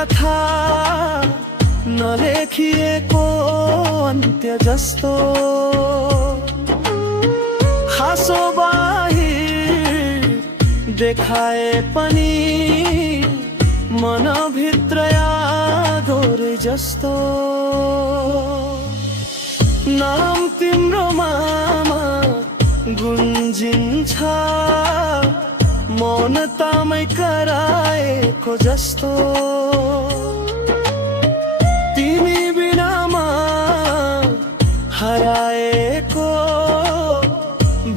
कथा नलेखिएको अन्त्य जस्तो हाँसो बाहिर देखाए पनि मनभित्र यादोरे जस्तो नाम तिम्रो मामा गुन्जिन्छ मौनतामै कराएको जस्तो तिमी बिनामा हराएको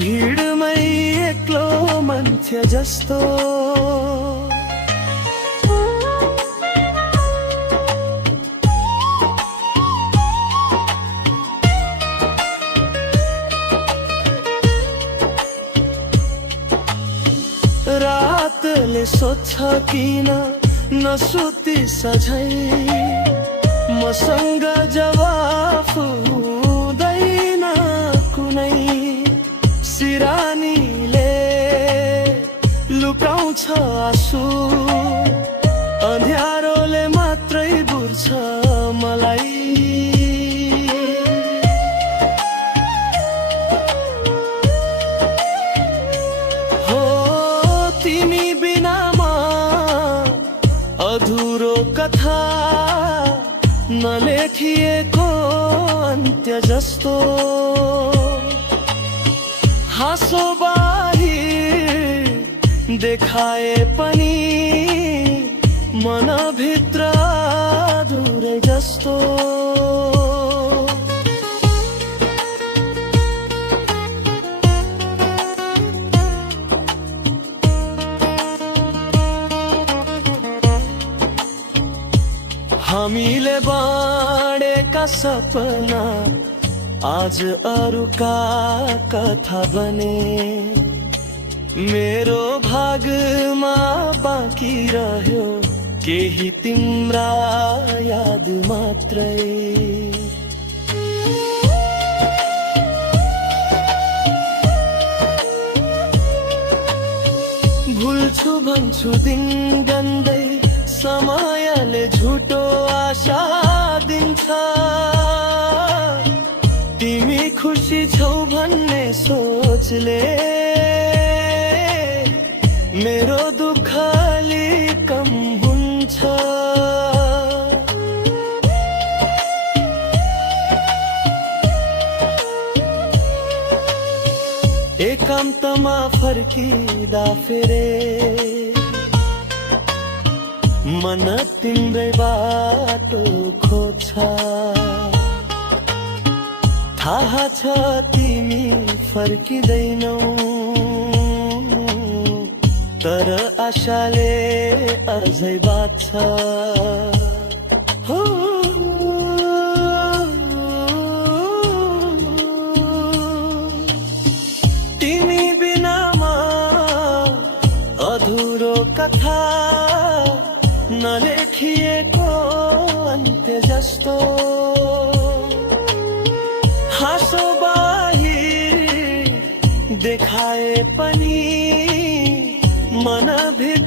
भिडमै एक्लो मान्छे जस्तो रातले सोध्छ किन नसुती सझै मसँग जवाफ हुँदैन कुनै सिरानीले लुकाउँछ आँसु अँध्यारोले मात्रै बुझ्छ मलाई अधुरो कथा नलेखिएको अन्त्य जस्तो हाँसो बाहिर देखाए पनि मनभित्र अधुरै जस्तो हामीले बाँडेका सपना आज अरूका कथा बने मेरो भागमा बाँकी रह्यो केही तिम्रा याद मात्रै भुल्छु भन्छु दिन गन्दै समयले झुटो आशा दिन्छ तिमी खुसी छौ भन्ने सोचले मेरो दुःख अलि कम हुन्छ एकान्तमा फर्किँदा फेरे मन तिम्रै बाटो खोज्छ थाहा छ तिमी फर्किँदैनौ तर आशाले अझै बाँच्छ हो तिमी बिनामा अधुरो कथा नलेखिएको अन्त्य जस्तो हाँसो बाहिर देखाए पनि मनभित्र